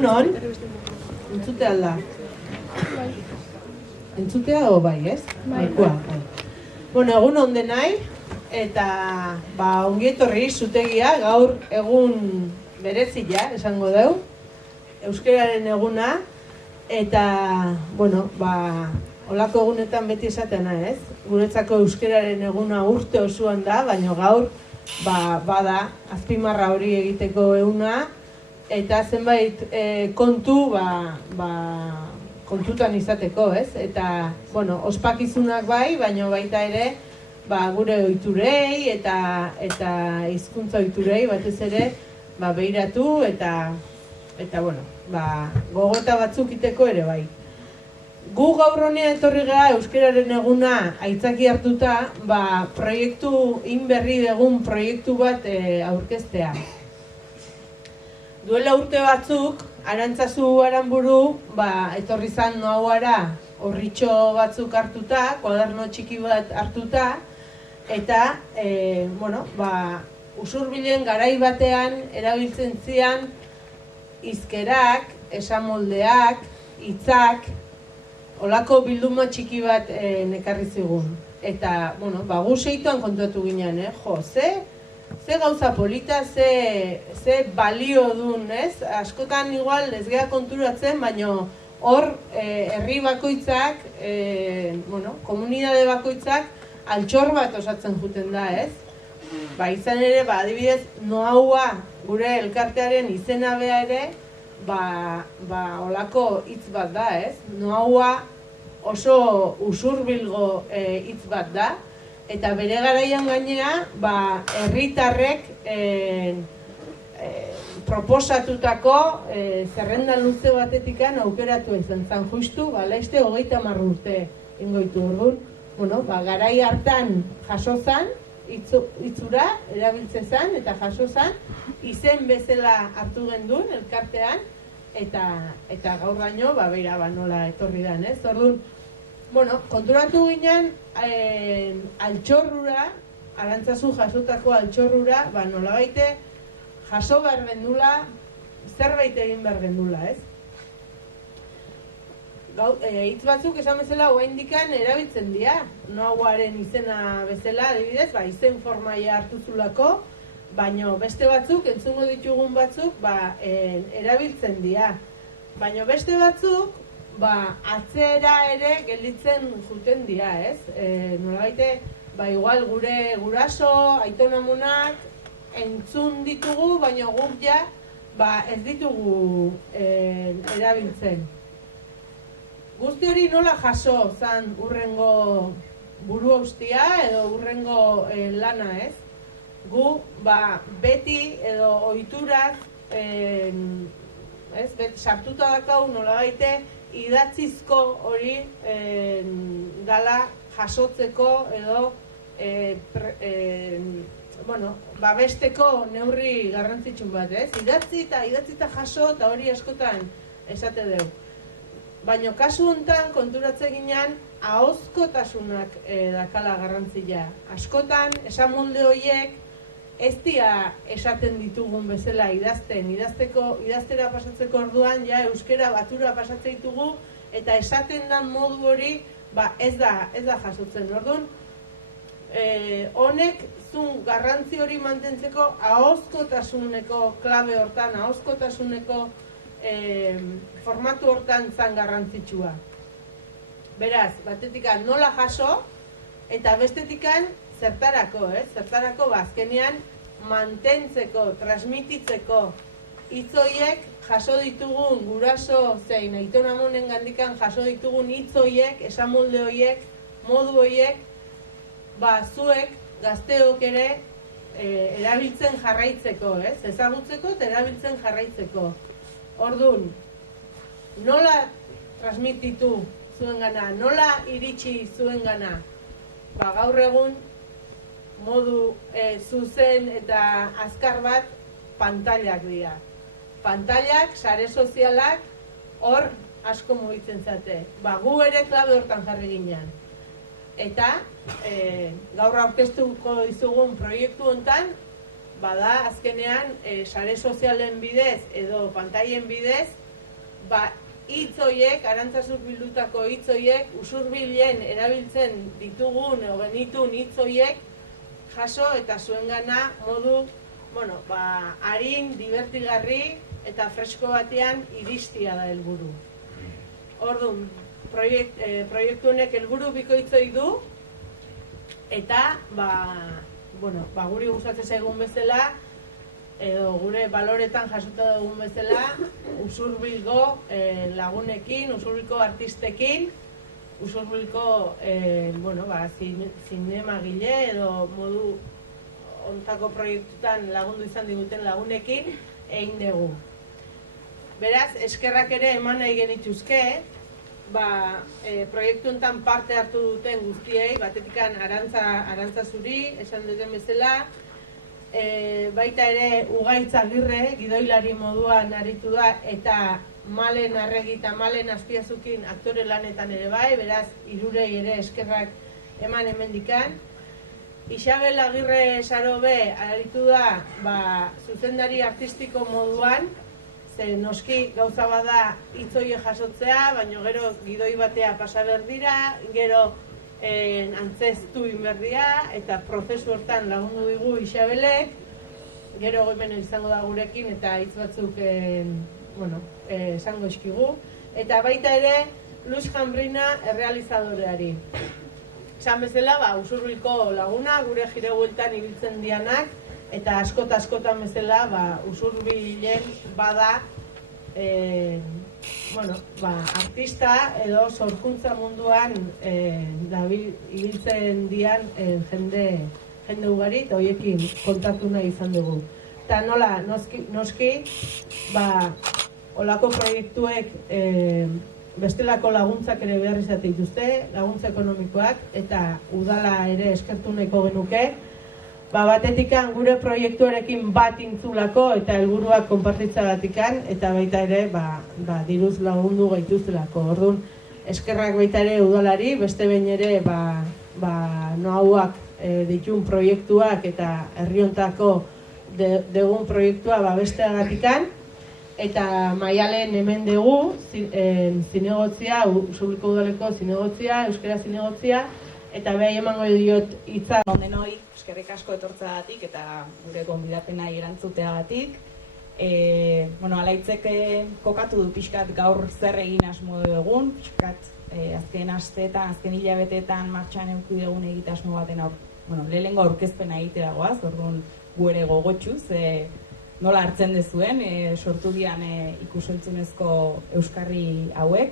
Non, entzutea alda. Entzutea o bai, ez? Baikua. Bueno, egun onde nahi, eta ongi etorri zutegia, gaur egun berezia, esango deu, euskararen eguna, eta, holako egunetan beti esatena, ez? Guretzako euskararen eguna urte osoan da, baina gaur, bada, azpimarra hori egiteko eguna, eta zenbait kontu, kontutan izateko, ez? Eta, ospakizunak bai, baina baita ere, gure ohiturei eta hizkuntza ohiturei batez ere, behiratu eta gogota batzuk iteko ere bai. Gu gaur honean etorri gara euskararen eguna aitzaki hartuta, berri dugun proiektu bat aurkeztea. Duela urte batzuk, Arantzazu Aranburu, etorri zan noauara orritxo batzuk hartuta, kuaderno txiki bat hartuta, eta, usurbilen garai batean erabiltzen zian hizkerak, esamoldeak, hitzak, olako bilduma txiki bat nekarri zigun. Eta, gu seituan kontuatu ginen, ze gauza polita, ze balio duen, ez? Askotan igual ez gea konturatzen, baina hor herri bakoitzak, komunidade bakoitzak altxor bat osatzen juten da, ez? Izan ere, adibidez, noaua gure elkartearen izena bea ere, holako hitz bat da, ez? Noaua oso usurbilgo hitz bat da, eta bere garaian gainera, herritarrek proposatutako zerrenda luze batetikan aukeratu izan zan justu, laizte 30 urte ingoitu orduan. Garai hartan jaso zan, hitzura erabiltze zan, eta jaso zan, izen bezala hartu gendun elkartean, eta gaur baino, beira nola etorri dan, ez? Orduan, konturatu ginen altxorrura, Arantzazu jasotako altxorrura, nola baite jaso behar gendula, zerbait egin behar gendula, ez? Hitz batzuk esan bezala oraindikan erabiltzen dira, noauaren izena bezala, adibidez, izen formaia hartu zulako, baina beste batzuk, entzungo ditugun batzuk, erabiltzen dira. Baina beste batzuk, atzera ere gelditzen juten dira, ez? Nolabaite, igual gure guraso, aitonamonak, entzun ditugu, baina guk ja, ez ditugu erabiltzen. Guzti hori nola jaso zan urrengo buru haustia edo urrengo lana, ez? Gu, beti edo ohiturak, sartuta dakau nolabaite, idatzizko hori dala jasotzeko edo babesteko neurri garrantzitsun bat, ez? Idatzi eta jaso eta hori askotan esate deu. Baina kasu honetan konturatzen ginen ahozkotasunak dakala garrantzia. Askotan esamolde horiek ez dira esaten ditugun bezala idaztera pasatzeko orduan, euskera batura pasatzen ditugu, eta esaten den modu hori ez da jasotzen. Orduan, honek zun garrantzi hori mantentzeko ahozkotasuneko klabe hortan, ahozkotasuneko formatu hortan zan garrantzitsua. Beraz, batetikan nola jaso, eta bestetikan zertarako, zertarako azkenean mantentzeko, transmititzeko hitz horiek jaso ditugun guraso zein aitonamonen gandikan jaso ditugun hitz horiek, esamolde horiek, modu horiek, zuek gazteok ere erabiltzen jarraitzeko, ezagutzeko eta erabiltzen jarraitzeko. Orduan, nola transmititu zuen gana, nola iritsi zuen gana? Gaur egun, modu zuzen eta azkar bat, pantailak dira. Pantailak, sare sozialak, hor asko mugitzen zate. Gu ere klabe hortan jarri ginen. Eta, gaur aurkeztuko dizugun proiektu honetan, bada azkenean sare sozialen bidez edo pantailen bidez hitz horiek, Arantzazuk bildutako hitz horiek, usurbilen erabiltzen ditugun, genitun hitz horiek, jaso eta zuengana modu, arin, divertigarri eta fresko batean iristia da helburu. Orduan, proiektu honek helburu bikoitzoi du, eta, guri gustatzen zaigun bezala, edo gure baloretan jasota dugun bezala, Usurbilgo lagunekin, Usurbilko artistekin, Usurbilko zinemagile edo modu ontako proiektutan lagundu izan diguten lagunekin egin dugu. Beraz, eskerrak ere eman nahi genituzke, proiektu honetan parte hartu duten guztiei, batetikan Arantza zuri, esan duten bezala, baita ere Ugaitz Agirre, gidoilari moduan aritu da, eta Malen Arregi eta Malen Azpiazukin aktore lanetan ere bai, beraz, hirurei ere eskerrak eman hemendikan. Isabel Agirre Sarobe aritu da, zuzendari artistiko moduan, ze noski gauza bada hitz horiek jasotzea, baina gero gidoi batea pasa behar dira, gero antzeztu inberdia, eta prozesu hortan lagundu digu Isabelek, gero hemen izango da gurekin, eta hitz batzuk esango eskigu. Eta baita ere, Luz Jambrina errealizadoreari. Esan bezala, Usurbilko laguna, gure jire bueltan ibiltzen dianak, eta askotan bezala, Usurbilen bada artista edo sorkuntza munduan ibiltzen dian jende ugari, eta horiekin kontatu nahi izan dugu. Eta nola, noski, olako proiektuek bestelako laguntzak ere behar izate dituzte, laguntza ekonomikoak, eta udala ere eskertu nahiko genuke, batetikan gure proiektuarekin bat intzulako eta helburuak konpartitzagatikan, eta baita ere diruz lagundu gaituztelako. Orduan, eskerrak baita ere udalari, beste behin ere noauak ditun proiektuak eta herriontako degun proiektua besteagatikan, eta Maialen hemen dugu zinegotzia, Usurbilko udaleko zinegotzia, euskara zinegotzia, eta behar emango diot hitza. Ondenoi, eskerrik asko etortzeagatik eta gure gonbidapenai erantzuteagatik. Alaitzek kokatu du pixkat gaur zer egin asmo dugun, pixkat azken asteetan, azken hilabeteetan martxan eduki dugun egitasmo baten lehenengo aurkezpena egitea goaz, orduan gu ere gogotxuz, nola hartzen dezuen, sortu dian ikus-entzunezko euskarri hauek.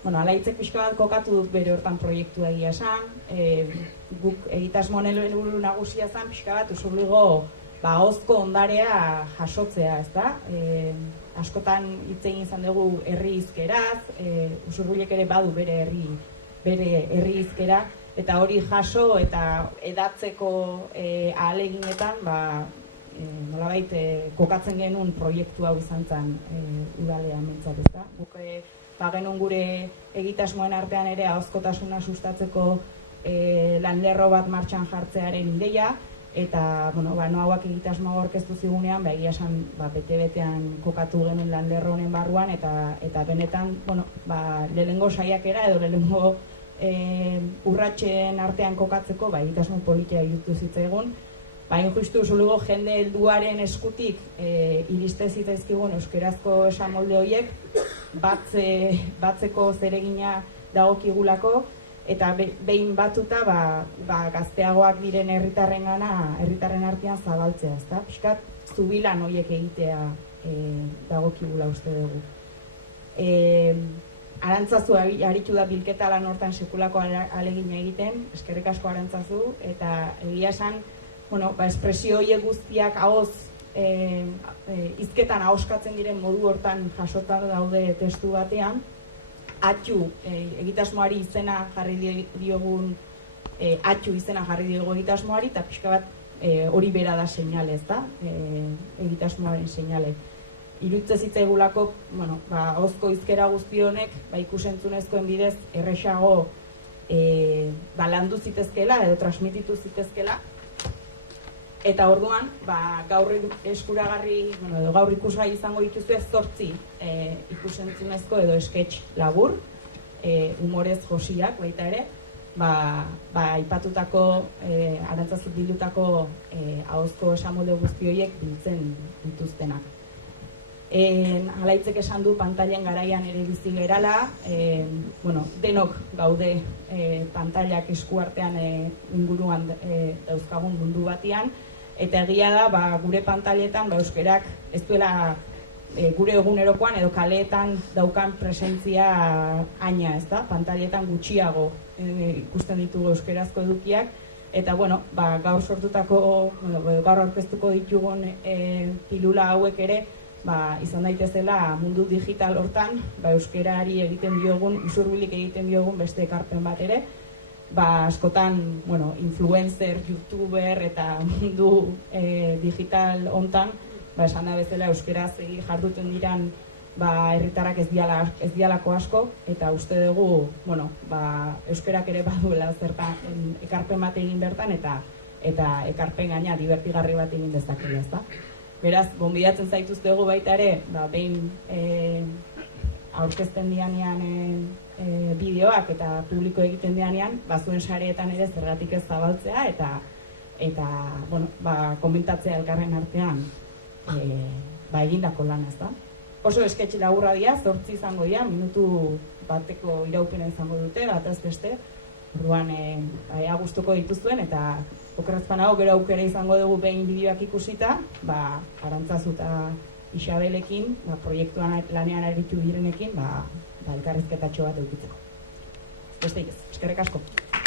Alaitzek pixka bat kokatu dut bere hortan proiektua egia esan, guk egitasmo helburu nagusia zen pixka bat Usurbilgo ahozko ondarea jasotzea, ezta? Askotan hitz egin izan dugu herri hizkeraz, Usurbilek ere badu bere herri hizkera, eta hori jaso eta edatzeko ahaleginetan nolabait kokatzen genuen proiektu hau izan zen udalean mentzat, ezta? Guk genuen gure egitasmoen artean ere ahozkotasuna sustatzeko lanlerro bat martxan jartzearen ideia, eta noauak egitasmoa aurkeztu zigunean, egia esan bete-betean kokatu genuen lanlerro honen barruan, eta benetan lehenengo saiakera edo lehenengo urratsen artean kokatzeko egitasmo politia iruditu zitzaigun. Baina justu Usurbilgo jende helduaren eskutik iriste zitzaizkigun euskerazko esamolde horiek batzeko zeregina dagokigulako, eta behin batuta gazteagoak diren herritarren artean zabaltzea, ezta? Piskat zubilan horiek egitea dagokigula uste dugu. Arantzazu aritu da bilketa lan hortan sekulako alegina egiten, eskerrik asko Arantzazu, eta egia esan, espresio horiek guztiak ahoz, hizketan ahoskatzen diren modu hortan jasotan daude testu batean, atxu egitasmoari izena jarri diogun, atxu izena jarri diogu egitasmoari, eta pixka bat hori bera da seinale, ezta? Egitasmoaren seinale. Iruditze zitzaigulako, ahozko hizkera guzti honek, ikus-entzunezkoen bidez erresago landu zitezkela edo transmititu zitezkela, Eta orduan, gaur eskuragarri, edo gaur ikusgai izango dituzue 8 ikusentzunezko edo sketch labur, humorez josiak baita ere, aipatutako, Arantzazuk bildutako ahozko esamolde guzti horiek biltzen dituztenak. Alaitzek esan du pantailen garaian ere bizi gerala, denok gaude pantailak eskuartean inguruan dauzkagun mundu batean, eta egia da gure pantailetan euskerak ez duela gure egunerokoan edo kaleetan daukan presentzia aina, ez da? Pantailetan gutxiago ikusten ditugu euskerazko edukiak, eta gaur sortutako, gaur aurkeztuko ditugun pilula hauek ere izan daitezela mundu digital hortan euskerari egiten diogun, isurbilik egiten diogun beste ekarpen bat ere, askotan influencer, youtuber eta mundu digital hontan esan da bezala euskeraz jarduten diran herritarrak ez dialako asko, eta uste dugu euskerak ere baduela zertan ekarpen bat egin bertan eta ekarpen gaina divertigarri bat egin dezakela, ezta? Beraz, gonbidatzen zaituztegu baita ere, behin aurkezten dianean bideoak eta publiko egiten dianean, zuen sareetan ere zergatik ez zabaltzea eta komentatzea elkarren artean egindako lana, ez da? Oso sketch laburra dira, 8 izango dira, minutu bateko iraupena izango dute, bataz beste, orduan ea gustuko dituzuen, eta okerazpan hau gero aukera izango dugu behin bideoak ikusita, Arantzazu eta Isabelekin, proiektuan lanean aritu direnekin, elkarrizketatxo bat edukitzeko. Besteik ez, eskerrik asko.